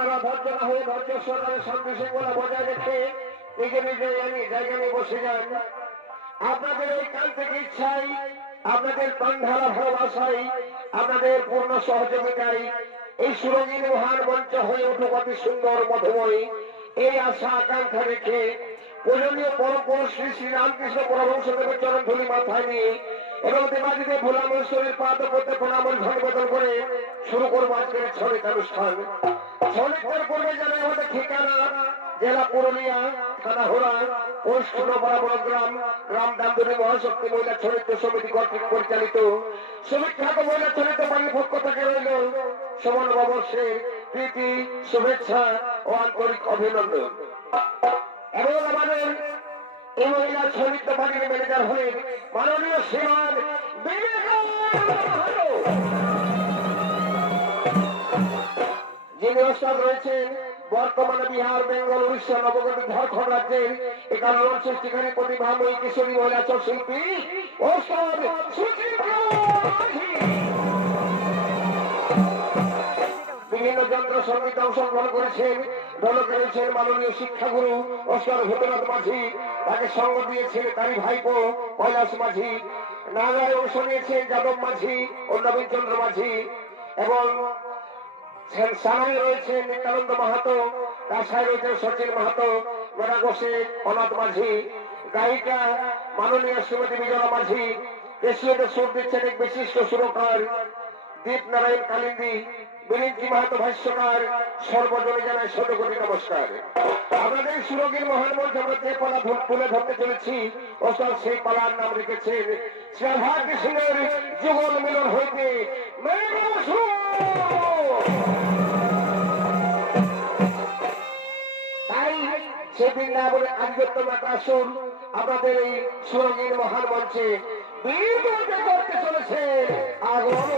আপনারা ধৈর্য না হয়ে ধৈর্য সহকারে শান্তি শৃঙ্খলা বজায় রেখে নিজে নিজে জায়গা নিয়ে বসে যান। আপনাদের এই কাল থেকে ইচ্ছাই, আপনাদের প্রাণঢালা ভালোবাসাই, আপনাদের পূর্ণ সহযোগিতায় এই সুরঙ্গিনী মহান মঞ্চ হয়ে উঠুক অতি সুন্দর মধুময়। এই আশা আকাঙ্ক্ষা রেখে পূজনীয় পরম পুরুষ শ্রী শ্রী রামকৃষ্ণ পরমহংসদেবের চরণ ধুলি মাথায় নিয়ে এবং দেবাদিদেব ভোলামহেশ্বরের পাদ পড়তে প্রণাম নিবেদন করে শুরু করবো আজকের ছড়িত অনুষ্ঠান। ছড়িতের পূর্বে জানে আমাদের ঠিকানা জেলা পুরুলিয়া, থানা হোরা, পোস্ট বরাবর গ্রাম, গ্রাম দামদুরি মহাশক্তি মহিলা চরিত্র সমিতি কর্তৃক পরিচালিত সুবিখ্যাত মহিলা চরিত্র বাড়ির পক্ষ থেকে রইল সমান অবশ্যই প্রীতি, শুভেচ্ছা ও আন্তরিক অভিনন্দন। এবং আমাদের এই মহিলা চরিত্র বাড়ির ম্যানেজার হলেন মাননীয় শ্রীমান যিনি ওস্তাদ রয়েছেন বর্তমানে বিহার, বেঙ্গল, উড়িষ্যা, নবগঠিত ঝাড়খণ্ড রাজ্যের 51 সৃষ্টিকারী প্রতিভাময়ী কিশোরী মহিলা শিল্পী ওস্তাদ বিভিন্ন যন্ত্র সঙ্গীতে অংশগ্রহণ করেছেন। ঢোলকে রয়েছেন মাননীয় শিক্ষাগুরু ওস্তাদ ভূতনাথ মাঝি, তাকে সঙ্গ দিয়েছেন তারই ভাইপো কৈলাস মাঝি। নাগায় অংশ নিয়েছেন যাদব মাঝি ও নবীন চন্দ্র মাঝি এবং সানাই রয়েছেন নিত্যানন্দ মাহাতো, কাছায় রয়েছেন সচিন মাহাতো, মেরাগোষে অনাথ মাঝি। গায়িকা মাননীয় শ্রীমতী বিজয়া মাঝি। পেশিয়েতে সুর দিচ্ছেন এক বিশিষ্ট সুরকার দীপ নারায়ণ কালিন্দী। বিরিঞ্চি মাহাতো ভাষ্যকার। সর্বজনে জানায় শতকোটি নমস্কার। আমাদের সুরগীর মহান মঞ্চ আমরা যে পালা তুলে ধরতে চলেছি ওস্তাদ সেই পালার নাম রেখেছেন শ্রীরাধা কৃষ্ণের যুগল মিলন হইতে সেদিন না বলে আজগত্যমাতা আসুন আপনাদের এই সুরগীর মহান মঞ্চে বীর করতে চলেছে আগমন।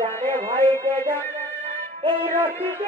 জানে ভাই কে জান এই রসিকে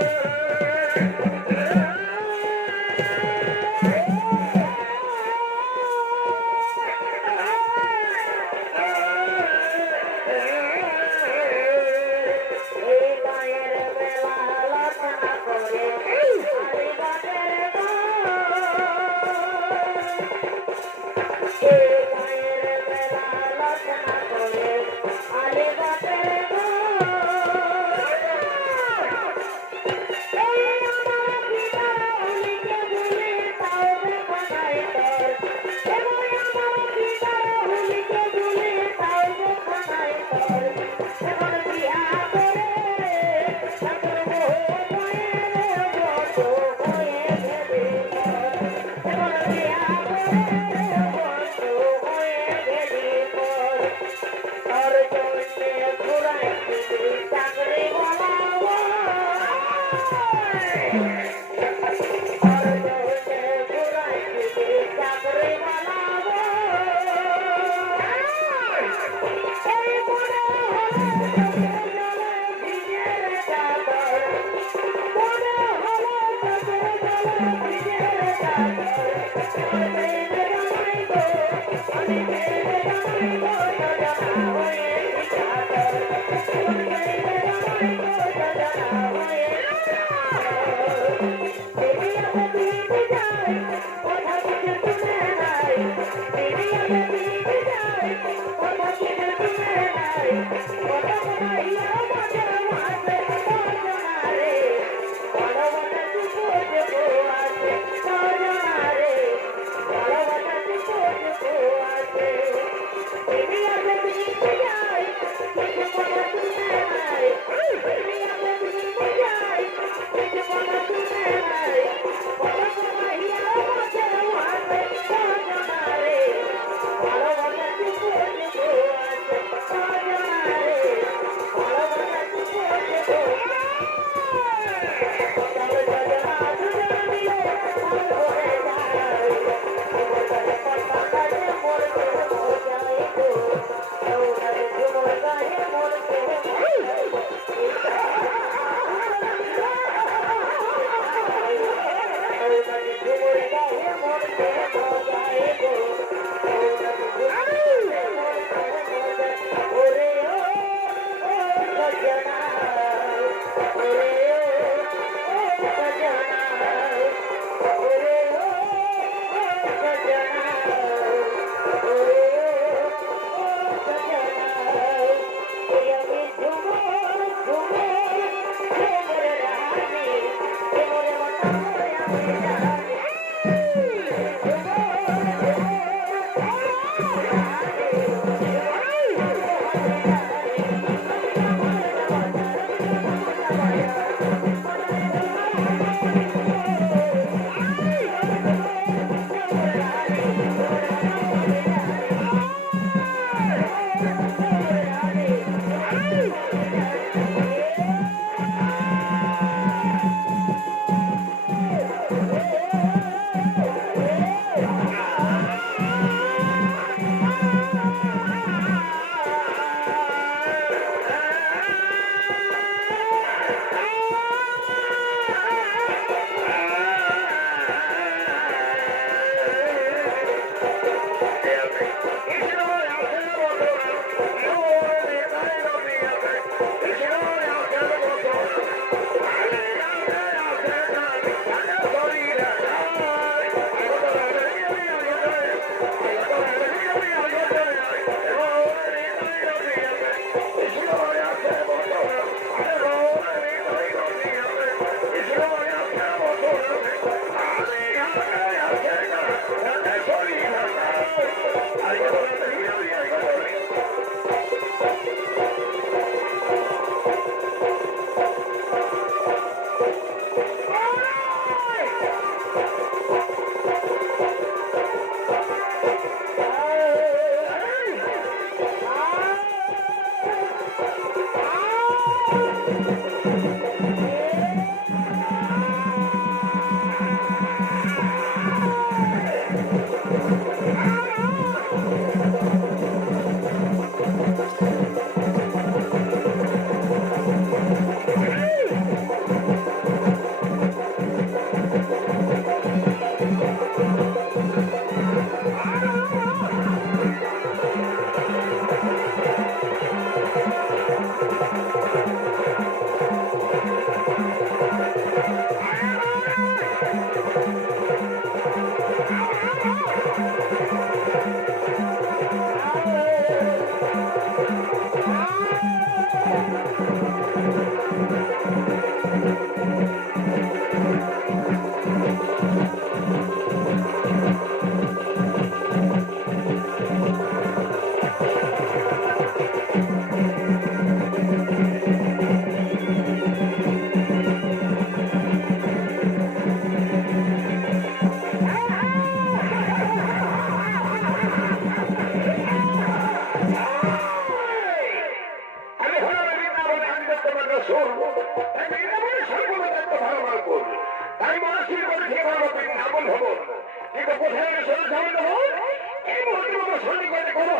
Hey! তোমার রসুল সর্বদা দেখতে ভালো ভালো করবে তাই মানুষের করে খেয়ে ভালো বৃন্দাবন হব কিন্তু কোথায় সরে যাবেন এই মুহূর্তে মতো সন্ধি করে করো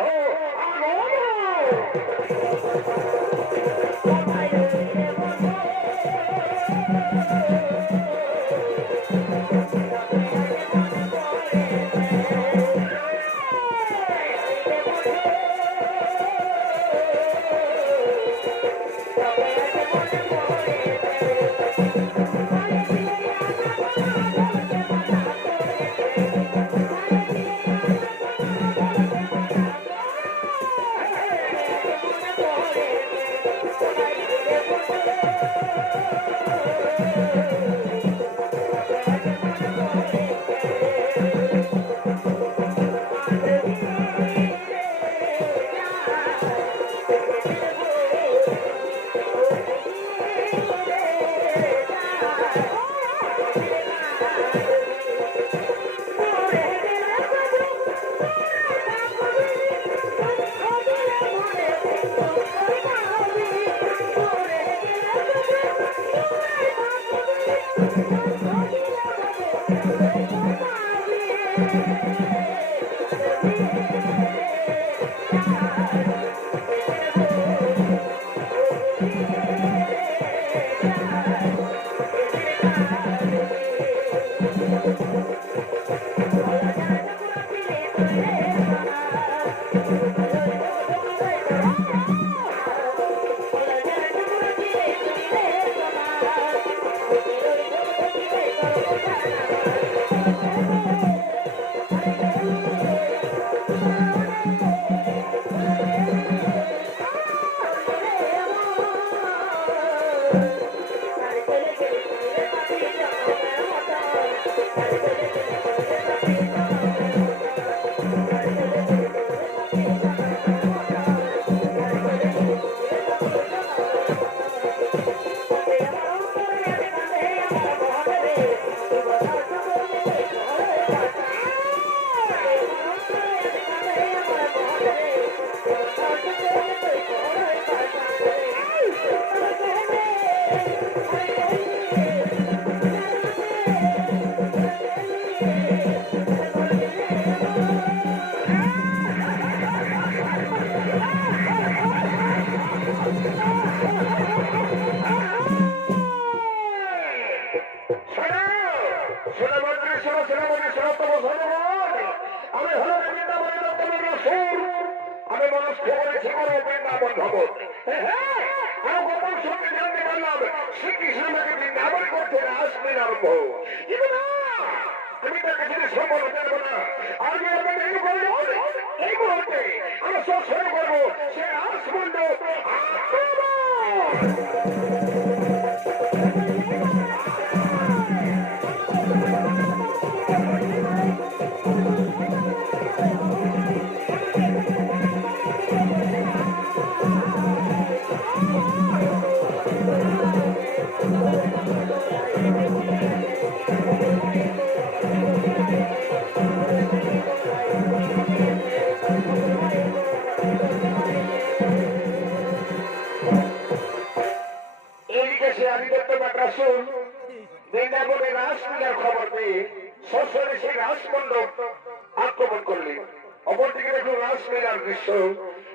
আক্রমণ করলেন অপরদিকে দেখুন রাসলীলার দৃশ্য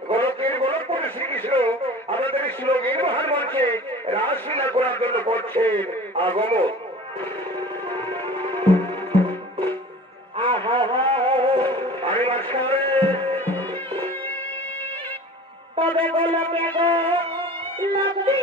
গোলকের গোলকপুরে শ্রীকৃষ্ণ আমাদের শ্লোকের মহান মঞ্চে রাসলীলা করার জন্য করছেন আগমন তবে গোলকে গো লাগবে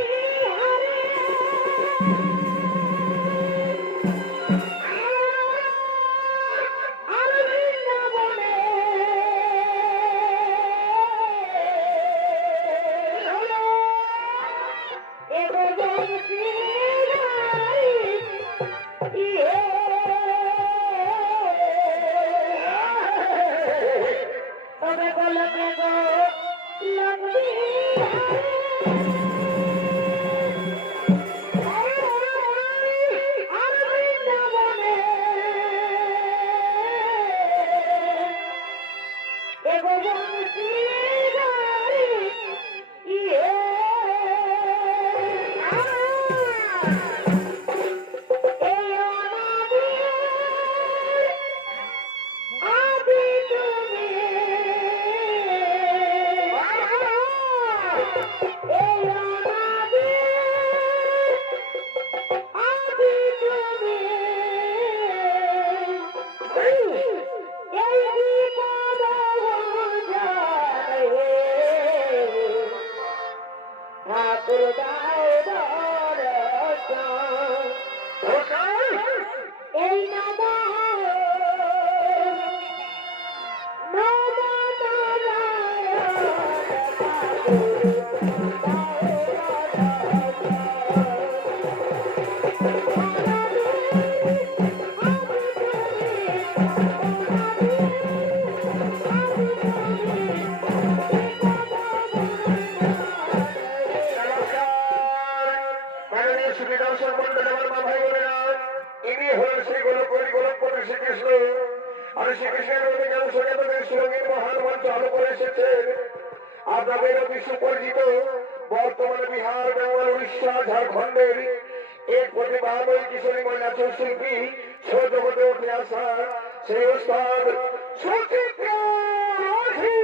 সুখী দর্শক মন্ডল আমার মা ভাই বোনেরা, ইনি হলেন শ্রী গোলকপুরী গোলকপুরী শ্রীকৃষ্ণ। আর শ্রীকৃষ্ণের অধিকার সঙ্গে সুরঙ্গীর মহান মঞ্চ আলো করে এসেছেন আপনাদের অতি সুপরিচিত বর্তমানে বিহার, বেঙ্গল, উড়িষ্যা, ঝাড়খণ্ডের এক প্রতিভাময়ী কিশোরীময় নাচন শিল্পী সৌজগতে উঠে আসা সেই ওস্তাদ সুচিত্রা মাঝি।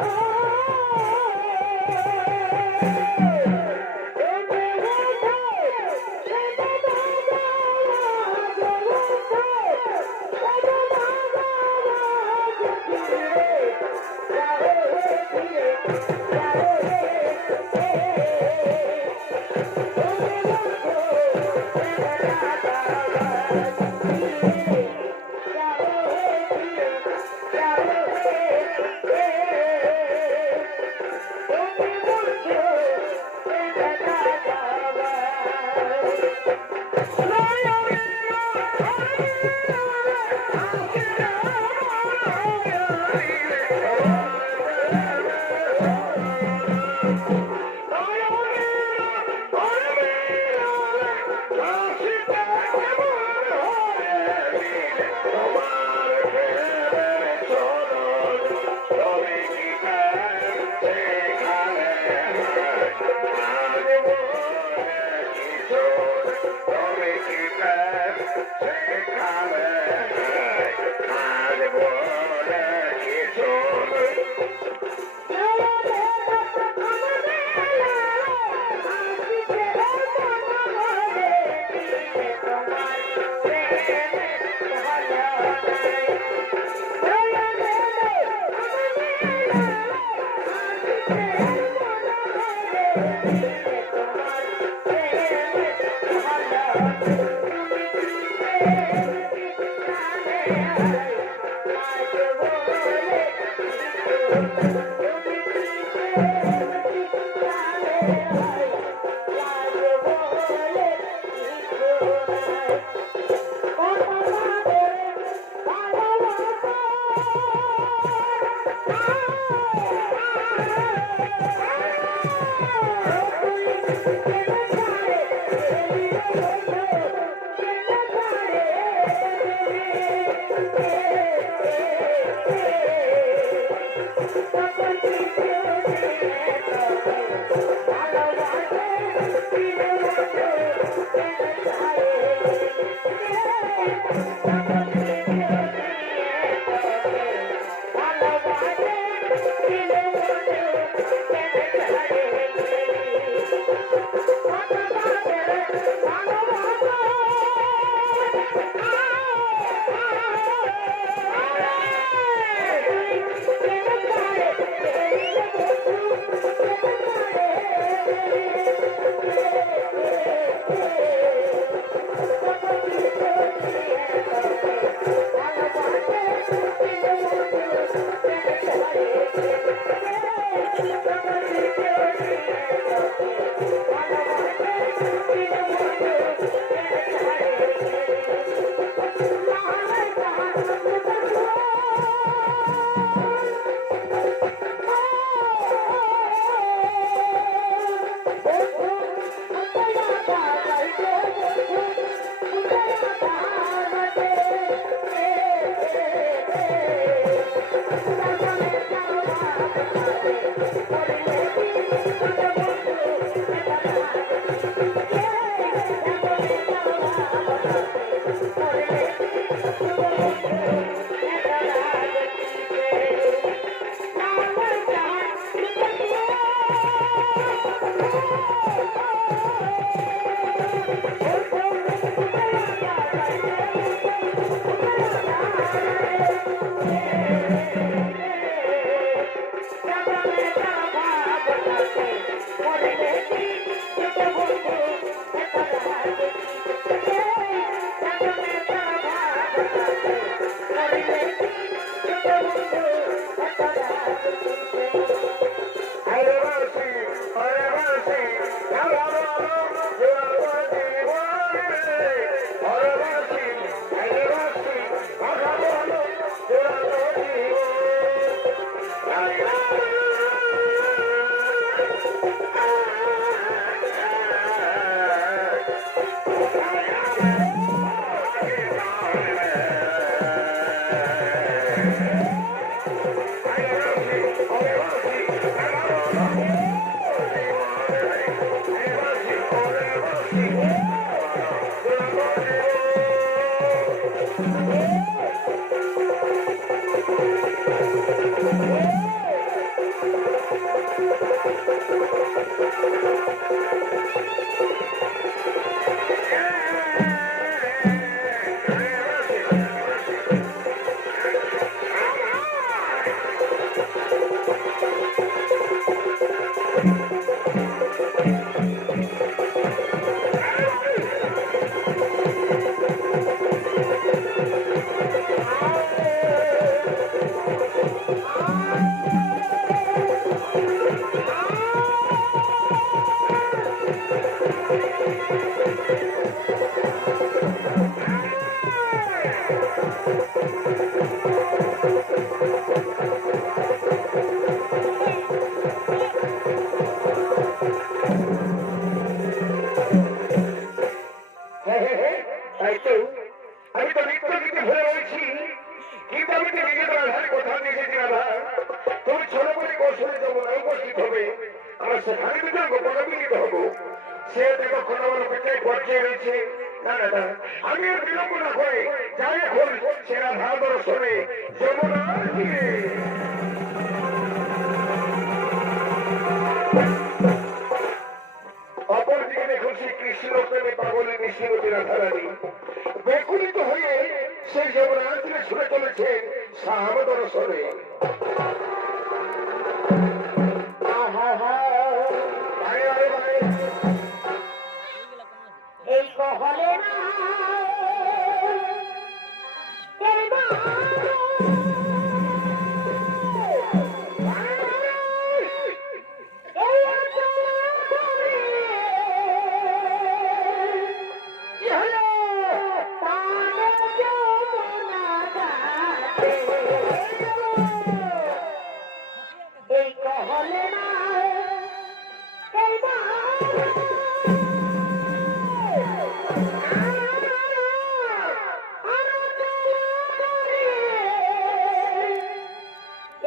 Oh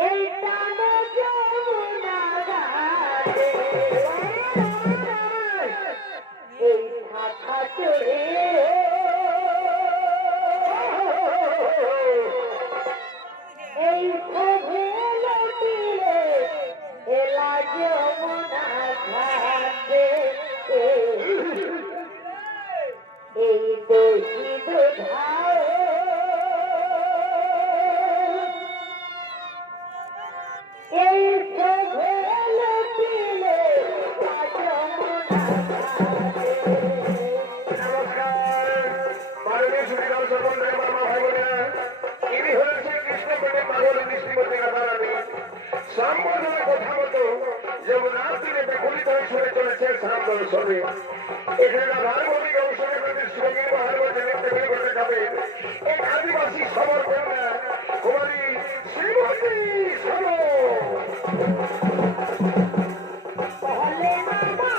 এই টানা যমুনা ঘাটে এই শাখা চড়ে এই শোভেল তীরে এলা যমুনা ঘাটে এই দোষী দুধাও এই শোভেল তীরে এলা যমুনা ঘাটে। নমস্কার মাননীয় সুবিধার সম্বন্ধে বাবা ভাই বোনেরা, ইনি হলেন শ্রী কৃষ্ণপতি পাগলের দৃষ্টিমতী রাধারানী। সম্বোধনের কথা মতো যেমন রাত্রিরে বেকুলিত হয়ে শুনে চলেছে সামদল সবে এখানে রাধার মৌলিক অংশকে প্রতি সঙ্গীর বাহার মধ্যে দেখতে বের করতে যাবে এক আদিবাসী সবর কন্যা কুমারী শ্রীমতী সব। বলে মামা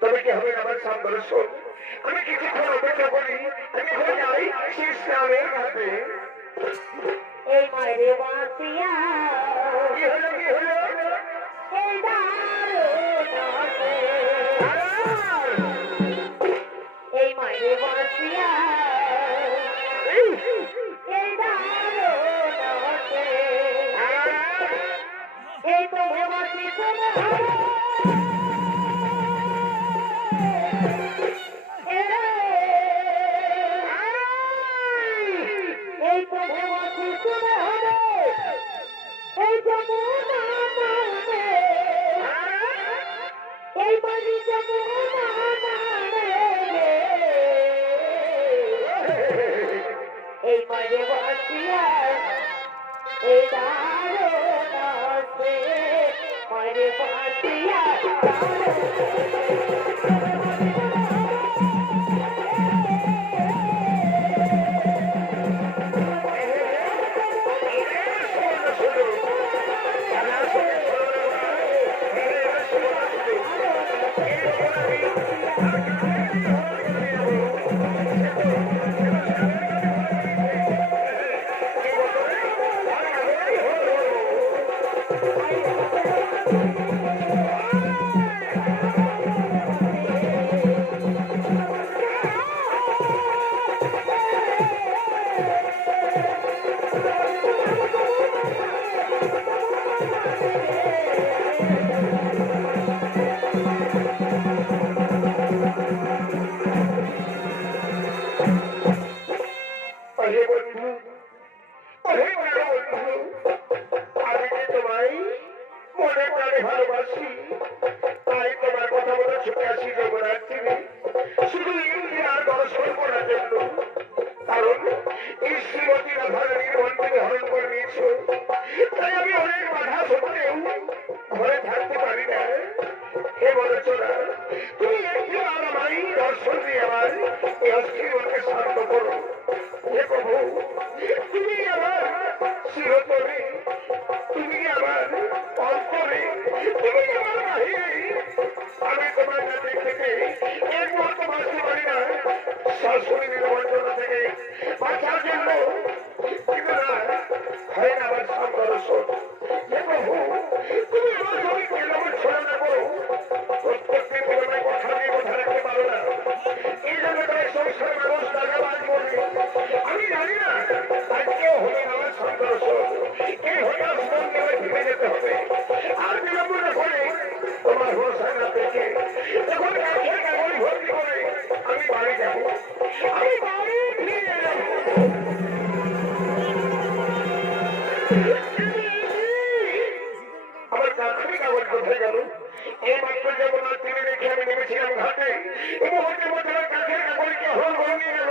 তবে কি হবে আমার সামনে শোন, আমি কিছুক্ষণ অপেক্ষা করি, আমি হয়ে যাই শেষ গ্রামের ঘাটে। এই মায়ের বাঁচিয়া কি হলো কি হলো? এই দারুণাতে এই মায়ের বাঁচিয়া এই দারুণাতে এই তো ভেবাছি শোনা এই তো ভেবাছি শোনা হবে এই যমুনা নামে এই বাড়ি যমুনা নামে এই মাঝে বাঁচিয়া এই দারুণাতে মাঝে বাঁচিয়া এই अरे बंधु, अरे बड़ा बंधु, আমি যে তোমায় মনে প্রাণে ভালোবাসি, তাই তোমার কথা মতো ছুটে আসি যমুনার তীরে, শুধু ইন্দিরার দর্শন করার জন্য। কারণ এই শ্রীমতী রাধারানীর মন থেকে হরণ করে নিয়েছ, তাই আমি অনেক বাধা সত্ত্বেও ঘরে থাকতে পারি না। হে বলেছোরা, তুমি একবার আমায় দর্শন দিয়ে আমার এই অস্থির মনকে শান্ত করো। হে প্রভু, তুমি আমার চিরতরে, তুমি আমার অন্তরে, তুমি আমার বাহিরে। আমি তোমার কাছে থেকে এক মুহূর্ত বাঁচতে পারি না, শাশুড়ির বঞ্চনা থেকে বাঁচার জন্য। কিন্তু না, হয় না আমার সংঘর্ষ। হে প্রভু, তুমি আমার সঙ্গে কেন ছেড়ে দেবো? প্রত্যেকটি জীবনে কথা দিয়ে কথা রাখতে পারো না, এই জন্য তাই সংসার ব্যবস্থা আজ বলবে। আমি জানি না আজকেও হলে আমার সংঘর্ষ, এই হয়ে আসন নেমে ফিরে যেতে হবে। আর বিলম্ব না করে তোমার হোসায় না দেখে এখন কাছে কাগজ ভর্তি করে আমি বাড়ি যাবো, আমি বাড়ি ফিরে যাবো। আমার কাছের কাগজ কোথায় গেল? এই মাত্র যেমন তিনি দেখে আমি নেমেছিলাম ঘাটে, এই মুহূর্তের মধ্যে আমার কাছের কাগজকে হল করে নিয়ে গেল।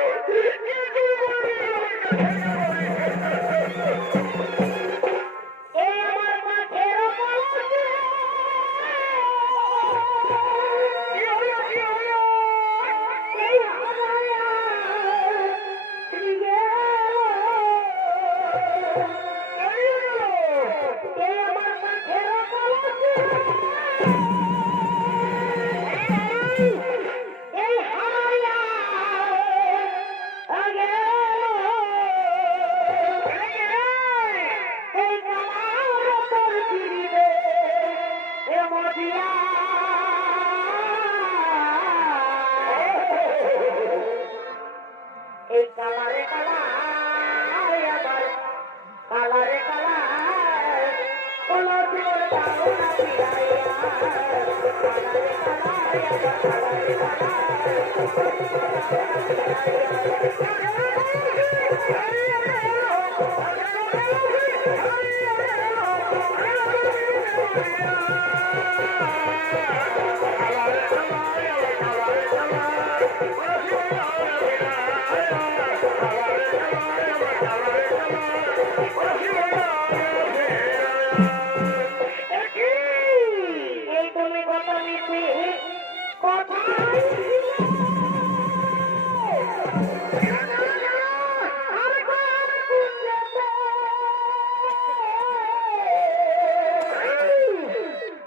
এই কালারে কালায় আমার কালারে কালায় কোনো জীবন পাবো না ফিরাইয়া কালারে কালায় আমার এই তুমি কত মিশি কোথায়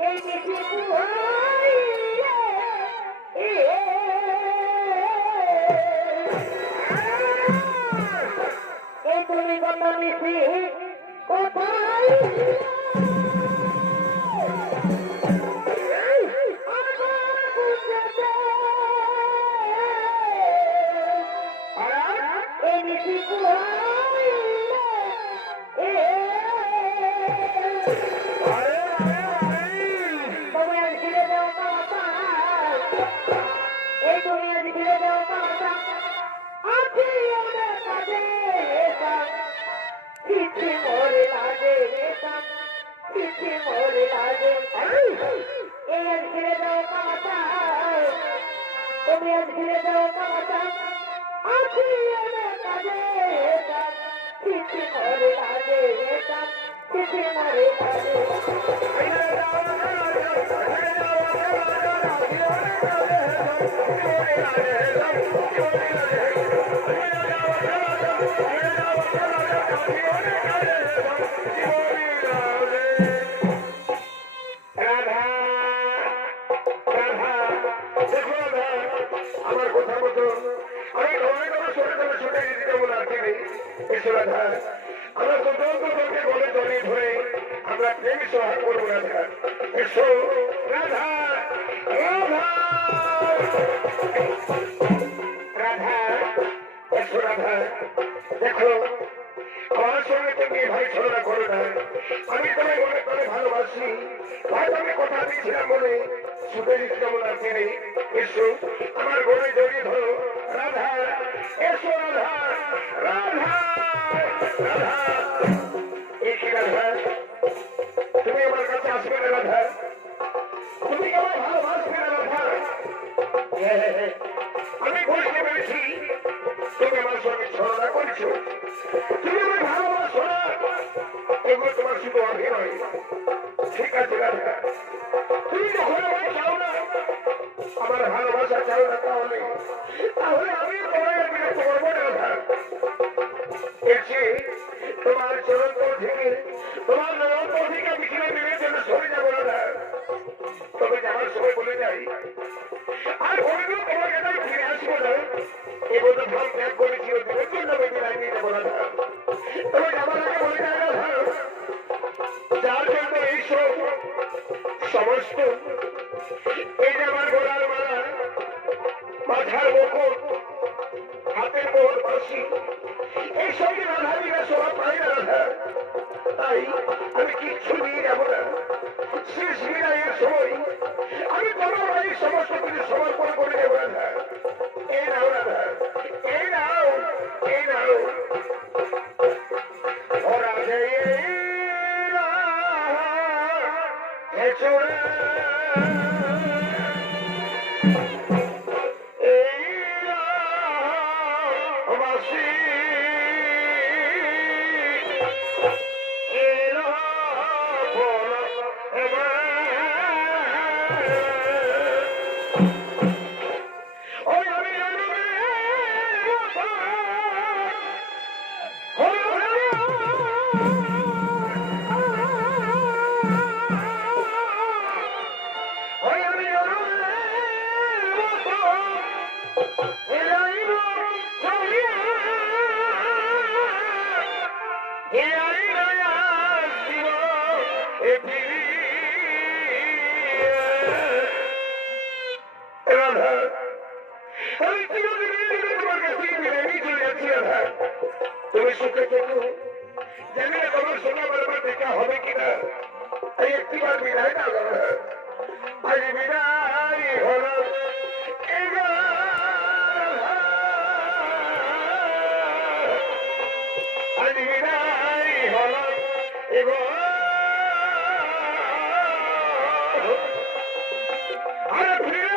এই মিশি এই তুমি কত মিশি কোথায় এই মিশি তুমি আজ ফিরে যাও বাবা, এই তুমি আজ ফিরে যাও বাবা, আছি অনেক কাজে চিঠি মরে লাগে চিঠি মরে লাগে এই আজ ফিরে যাও বাবা, তুমি আজ ফিরে যাও বাবা, আছি অনেক কাজে চিঠি মরে লাগে চিঠি মরে লাগে রাধা রাধা রাধা আমরা তো তোকে বলে জড়িয়ে ধরে আমরা প্রেম সভা করবো রাধা এসো রাধা রাধা রাধা এসো রাধা দেখো আমার সঙ্গে তুমি ভাই ছলনা করো না আমি তোমায় মনে করে ভালোবাসি ভাই আমি কথা দিয়েছিলাম বলে সুখের কামনা পেরে এসো আমার গড়ে জড়িয়ে ধরো রাধা এসো রাধা রাধা রাধা এসে রাধা তুমি আমার কাছে আসবে না রাধা তুমি আমার ভালোবাসবে না রাধা আমি বুঝতে পেরেছি তুমি আমার সঙ্গে ছলনা করছো তুমি আমার ভালোবাসো না এগুলো তোমার শুধু অভিনয় ঠিক আছে রাধা তুমি যখন আমায় চাও না আমার ভালোবাসা চাও না তাহলে তাহলে আমি তোমায় বিরক্ত করবো না রাধা এসে তোমার চলন্ত থেকে তোমার নরন্ত থেকে বিছানা মেরে জন্য সরে যাবো রাধা তবে যাওয়ার সময় বলে যাই আর বলবেও তোমার কাছে ফিরে আসবো না এবার তো ভাই ত্যাগ করেছি ও দিনের জন্য আমি বিদায় নিয়ে যাবো রাধা তবে যাবার আগে বলে যায় রাধা যার জন্য এইসব সমস্ত এই যে আমার গোলার মালা মাথার মুকুট হাতের মোহর বাসি এই সঙ্গে রাধা দিলে সবাই পাই না রাধা তাই আমি কিচ্ছু নিয়ে যাবো না শেষ বিদায়ের সময় আমি তোমার এই সমস্ত কিছু সমর্পণ করে দেবো রাধা এই নাও রাধা এই নাও এই নাও ওরা তুমি সুখে থেকো জানি না তোমার সঙ্গে বারবার দেখা হবে কিনা এই একটিবার বিদায় না আজ বিদায় হলো আজ বিদায় হলো আর ফিরে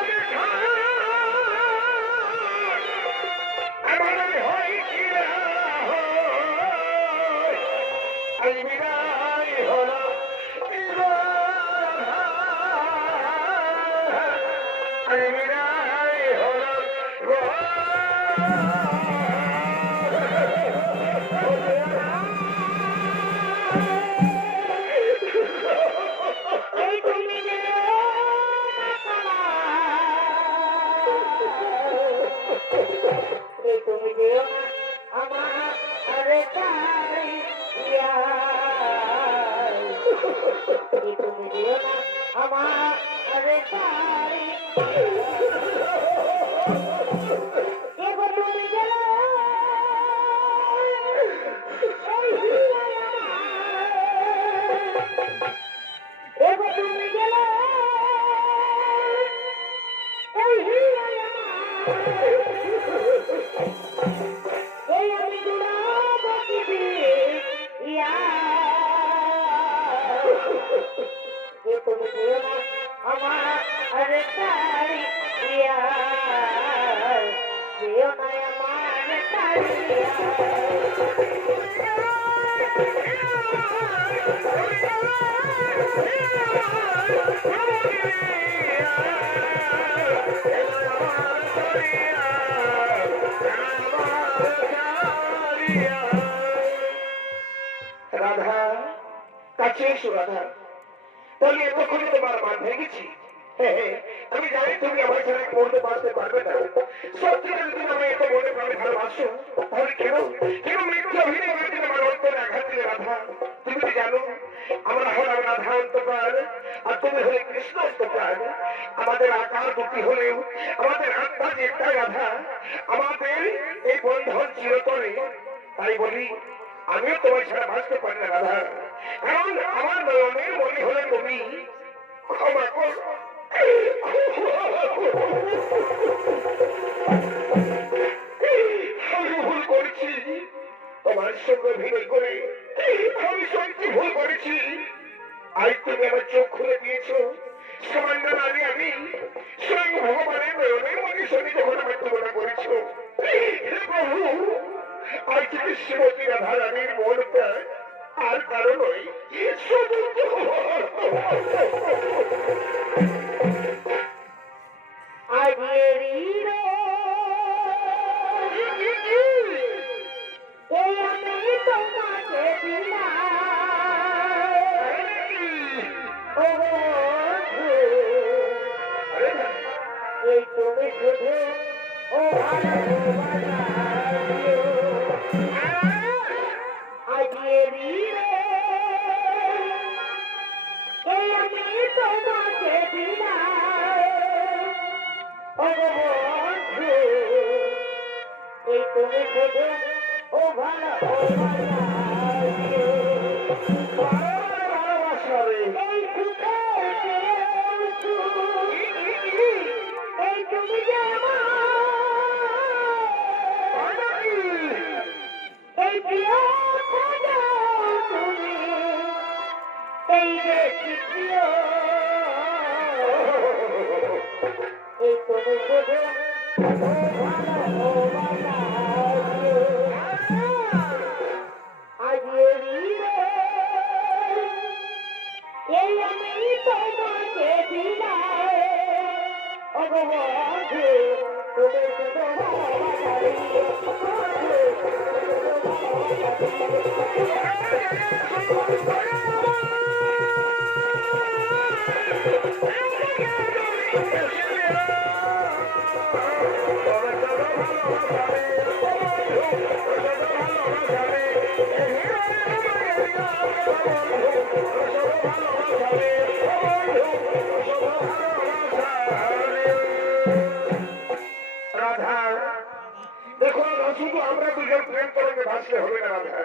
রাধা কাছে এসো রাধা তাহলে এতক্ষণে তোমার মান ভেঙেছি আমি জানি তুমি আমার ছেলে পড়তে পারতে পারবে না সত্যি যদি তুমি আমি এত মনে প্রাণে ভালোবাসো তাহলে কেন কেন মৃত্যু অভিনয় আমাদের আকার দুটি হলেও আমাদের আত্মা যে একটা রাধা, আমাদের এই বন্ধন চিরতরে। তাই বলি আমিও তোমার ছাড়া বাঁচতে পারি না রাধা, কারণ আমার নয়নের মনে হলেন তুমি। ক্ষমা কর, আমি ভুল করেছি, তোমার সঙ্গে ভিড় করে আমি সত্যি ভুল করেছি। আজ তুমি আমার চোখ খুলে দিয়েছ, সামান্য নারী আমি স্বয়ং ভগবানের নয়নের মনে সঙ্গে যখন আমার তুলনা করেছ। হে প্রভু, আজ থেকে শ্রীমতী রাধা রানীর মনটা আর কারো নয়, দেখো শুধু আমরা দুজন প্রেম তরঙ্গে ভাসলে হবে না রাধা।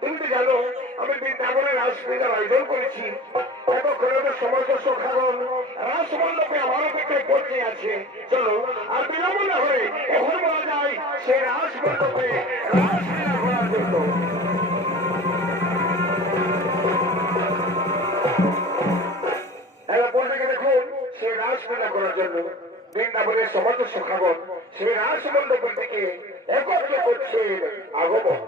তুমি তো জানো আমি বৃন্দাবনের রাসলীলার আয়োজন করেছি। এতক্ষণে তো সমস্ত সখাগণ রাসমণ্ডপে আমার অপেক্ষায় পড়তে আছে। চলো আর বিলম্ব না হয়ে এখন বলা যায় সে রাসমণ্ডপে রাসলীলা করার জন্য। এবার বলতে দেখুন সে রাসলীলা করার জন্য বৃন্দাবনের সমস্ত সখাগণ সে রাসমণ্ডপের দিকে একত্র করছে আগমন।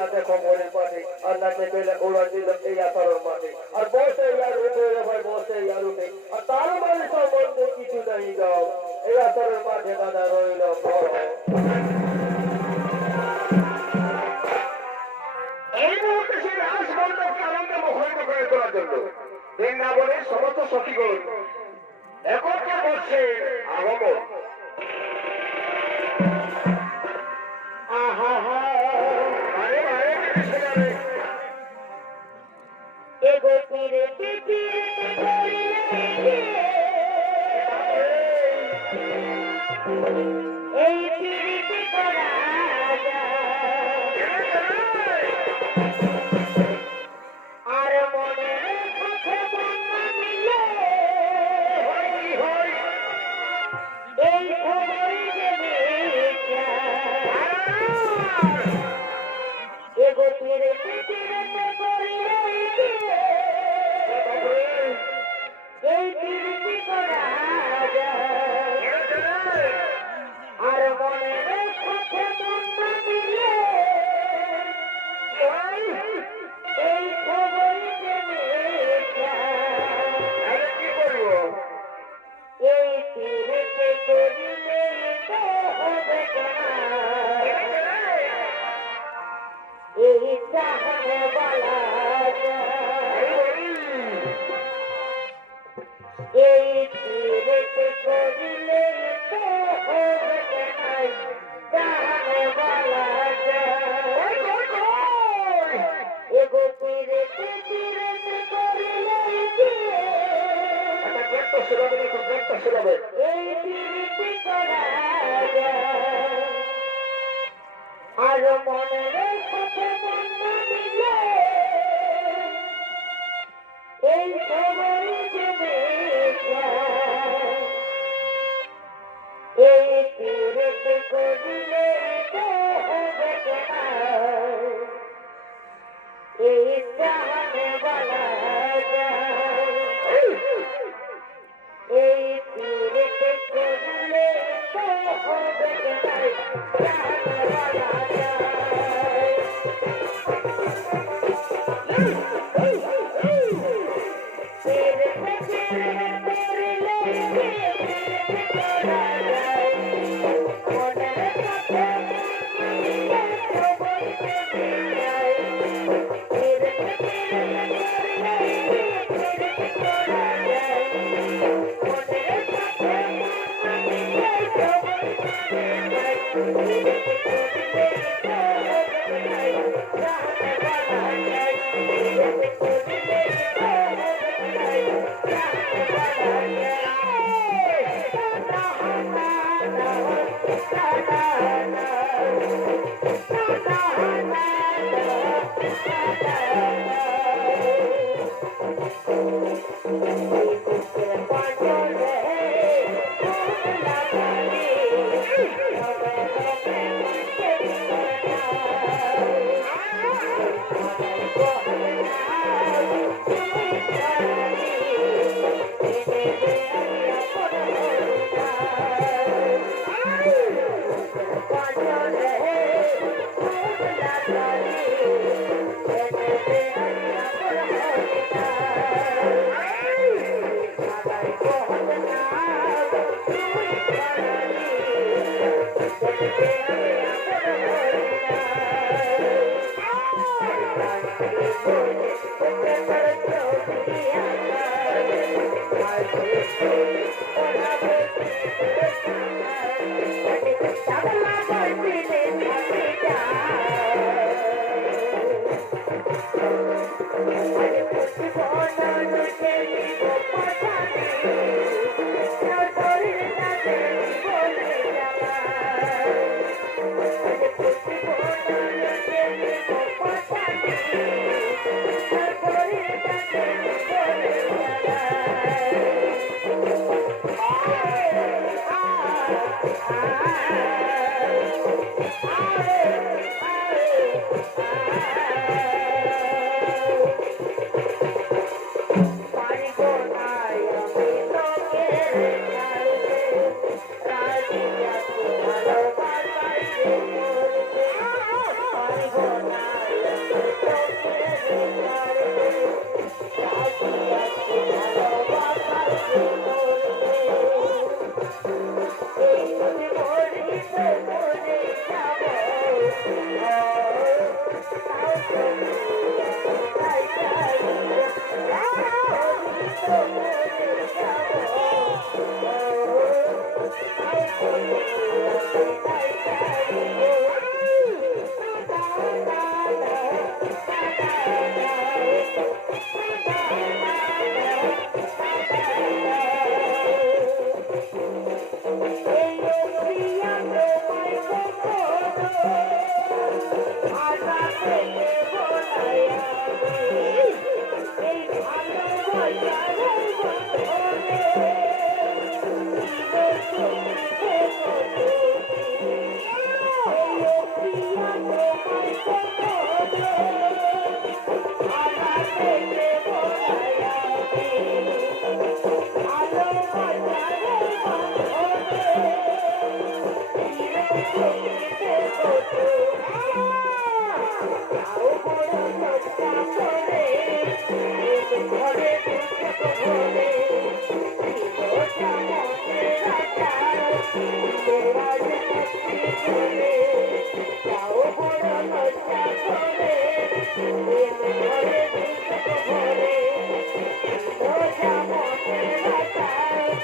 নাচে খবরের পাঠে আর নাচে পেলে ওরা দিল এই আসারের মাঠে আর বসে আর উঠে ভাই বসে আর উঠে আর তার মানে সম্বন্ধে কিছু নাই যাও এই আসারের মাঠে দাদা রইল এই মুহূর্তে সেই রাস মণ্ডপকে আনন্দে মুখরিত করে তোলার জন্য বৃন্দাবনের সমস্ত সখীগণ একত্রে বসছে আগমন। আরে আরে সেখানে এগো তীরে তীরে করিলে এই তীরে করা আর মনে কথা বন্যা মিলে এই খবরই দেবে এগো তীরে তীরে করিলে এই তীরে করা আর মনে কথা বন্যা মিলে এই খবরই দেবে কি করবো এই তীরেতে করিলে তো হবে না এই চাহনে বালা এই তীরেতে করিলে তো হবে না চাহনে বালা এগো তীরেতে তীরেতে করিলে একটা গেট সেরাবে একটু গেটটা সেরাবে এই তীরেতে করা আর মনের সাথে মন মিলে এই সবাই দেবে এই তীরেতে করিলে তো হবে না এই জাহানে বালা এই তীরেতে করিলে তো হবে না জাহানে বালা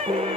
Yeah.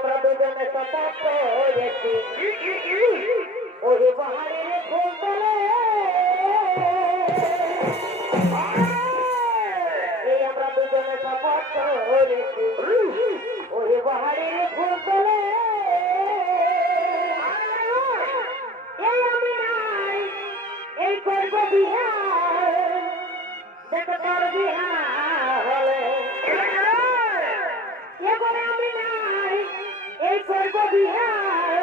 আমরা দুজনে শপথ করেছি ওই বাহারের ফুল তলে এই আমরা দুজনে শপথ করেছি ওই বাহারের ফুল তলে এই আমি নাই এই করব বিহার দেখো তোর বিহার হলে এবারে আমি নাই এই করব বিহার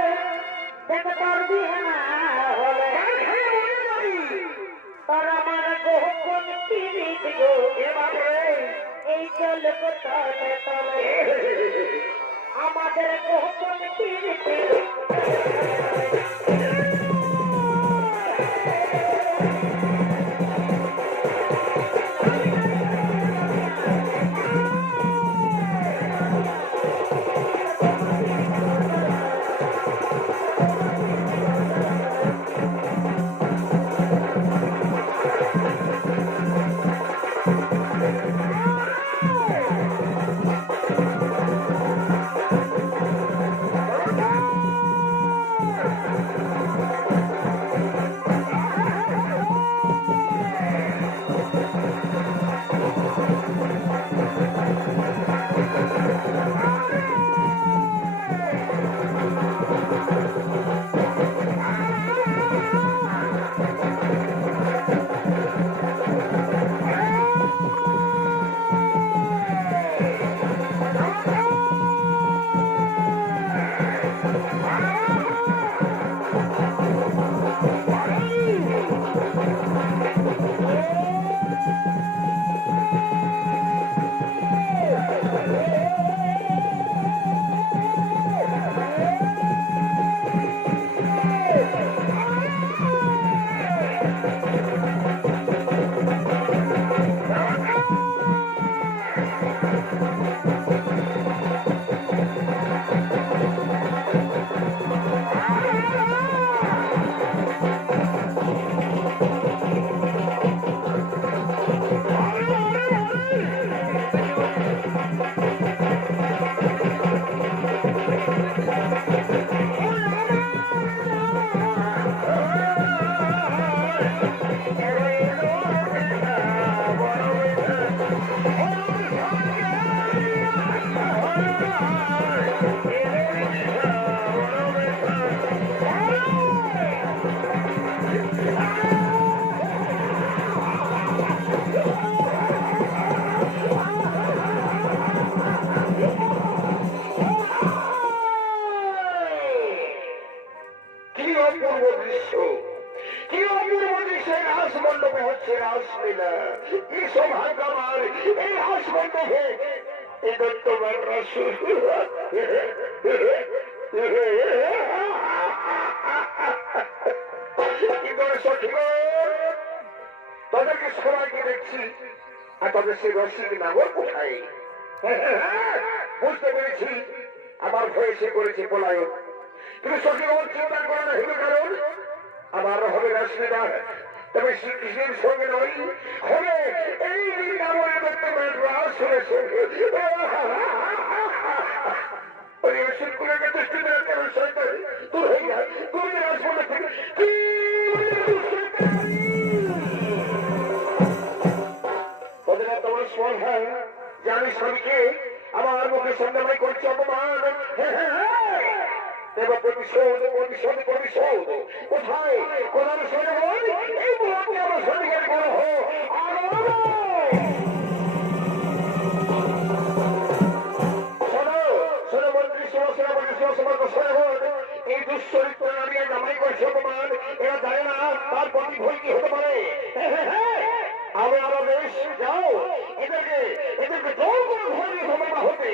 দেখো তোর বিহার হলে তোর আমার গোপন পিরিত গো এই চল তলে তলে আমাদের গোপন পিরিত কি অপূর্ব দৃশ্য, কি অপূর্ব দৃশ্যের হাস মণ্ডপে হচ্ছে রাসলীলা। কি সৌভাগ্য আমার এই হাস মণ্ডপে এদের তোমার রস কি করে সঠিক তাদেরকে সবাইকে দেখছি আর তাদের সেই রসিক নাগর কোথায়? বুঝতে পেরেছি আমার ভয়ে সে করেছে পলায়ন। তুমি সঠিক চিন্তা করো না হিন্দু কারণ আমার হবে রাসলীলা, তবে শ্রীকৃষ্ণের সঙ্গে নয়, হবে এই দিন আমার তোমার রাস হয়েছে। জানি স্বামীকে আমার মুখে সন্ধ্যাবাই করছে অপমান। দেব প্রতিশোধ প্রতিশোধ প্রতিশোধ কোথায় কোথায় শোনে এই মুহূর্তে আমার সন্ধিকার করো এই দুশ্চরিত্র আমি জামাই করছি অপমান। এরা জানে না তার প্রতি ভয় কি হতে পারে। আমি আমার বেশ যাও এদেরকে এদেরকে জোর করে ভয় দিয়ে ধর্মা হতে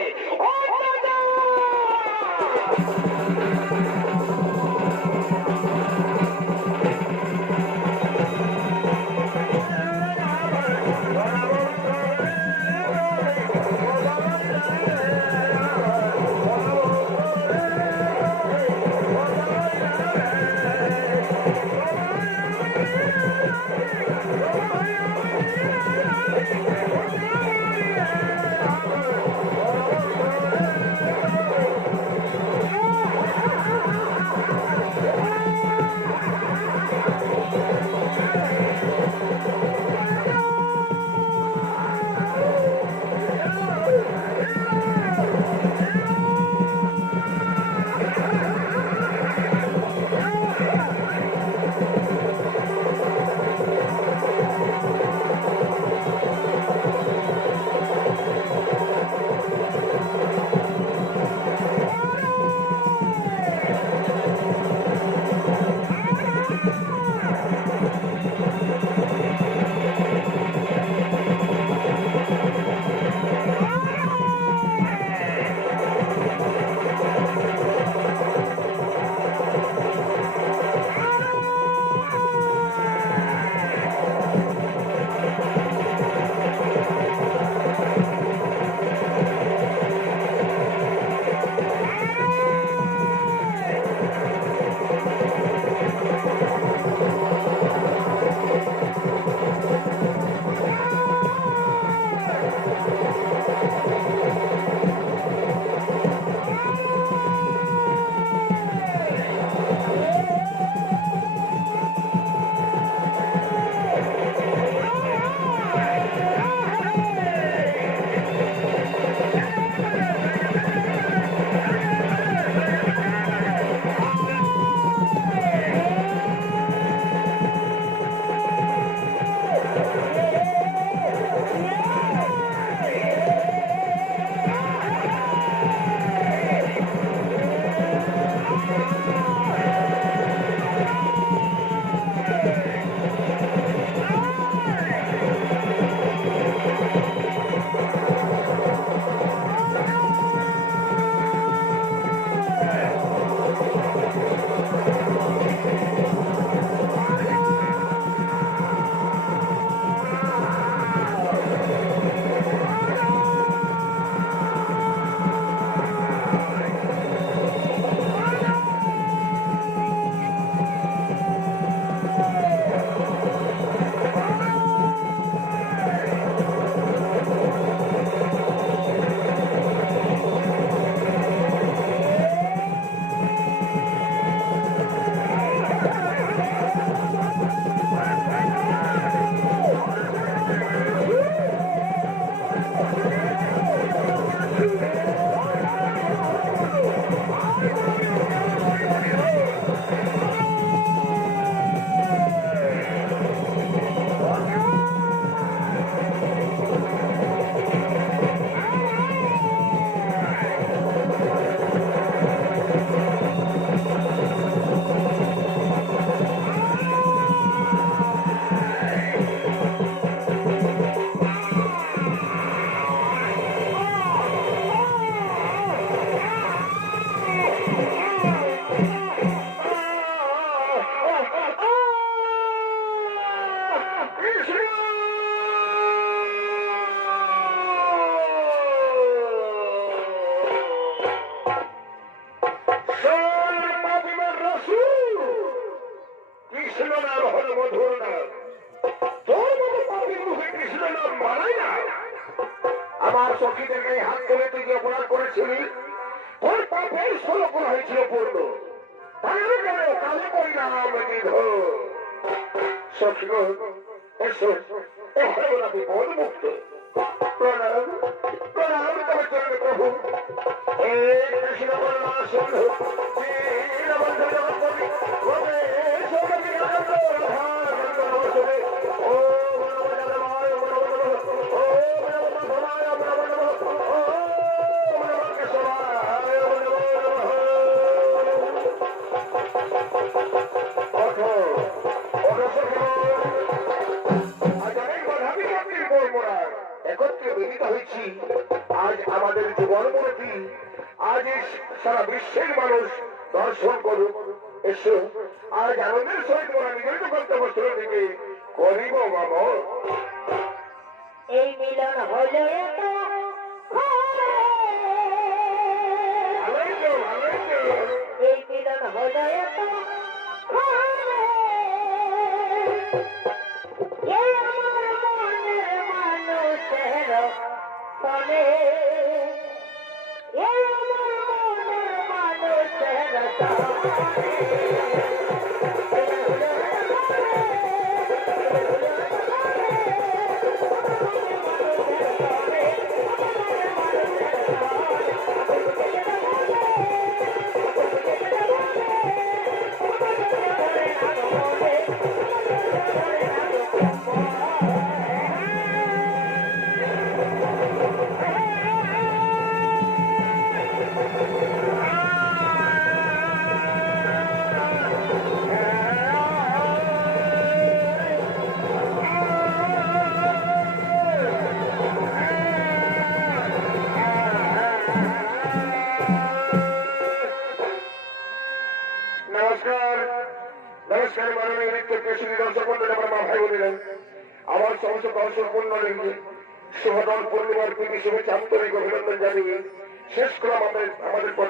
সখীদের গায়ে হাত তুলে তুই যে অপরাধ করেছিলি, তোর পাপের ষোলপুর হয়েছিল পূর্ণ। তাহলে কেন কালে করিলাম নিধন। সখী গো, এসো, এখানে ওরা বিপদ মুক্ত। প্রণাম, প্রণাম তোমার চরণে প্রভু। হে কৃষ্ণ বর্ণা সিন্ধু, দীনবন্ধু জগৎপতি, ভবে সৌগতি আনন্দ রাধা নন্দ নমস্তে। ওম নমো জগন্নাথায়, ওম নমো নমঃ, ওম নমো মাধবায়, ওম নমো নমঃ, ওম নমো কেশবায়, ওম নমো নমঃ। ওঠো, ওঠো সখী গো। আজ অনেক বাধা বিপত্তির পর মোরা একত্রে মিলিত হয়েছি। আজ আমাদের জীবন মূর্তি, আজ এই সারা বিশ্বের মানুষ দর্শন করুক। এসো, আজ আনন্দের সহিত মোরা নিজের গন্তব্যস্থল থেকে করিব বাবা। এই মিলন হলো এত ভালোই তো, ভালোই তো। এই মিলন হলো এত এই আমার মনের মানুষের সনে, এই আমার মনের মানুষের নমস্কার, নমস্কার মাননীয় নৃত্য প্রেসিডেন্ট দর্শক মন্ডলী, আমার মা ভাই বোনেরা, আমার সমস্ত দর্শক মন্ডলী শুভদল পূর্ণিমার প্রীতি শুভেচ্ছা আন্তরিক অভিনন্দন জানিয়ে শেষ করলাম আমাদের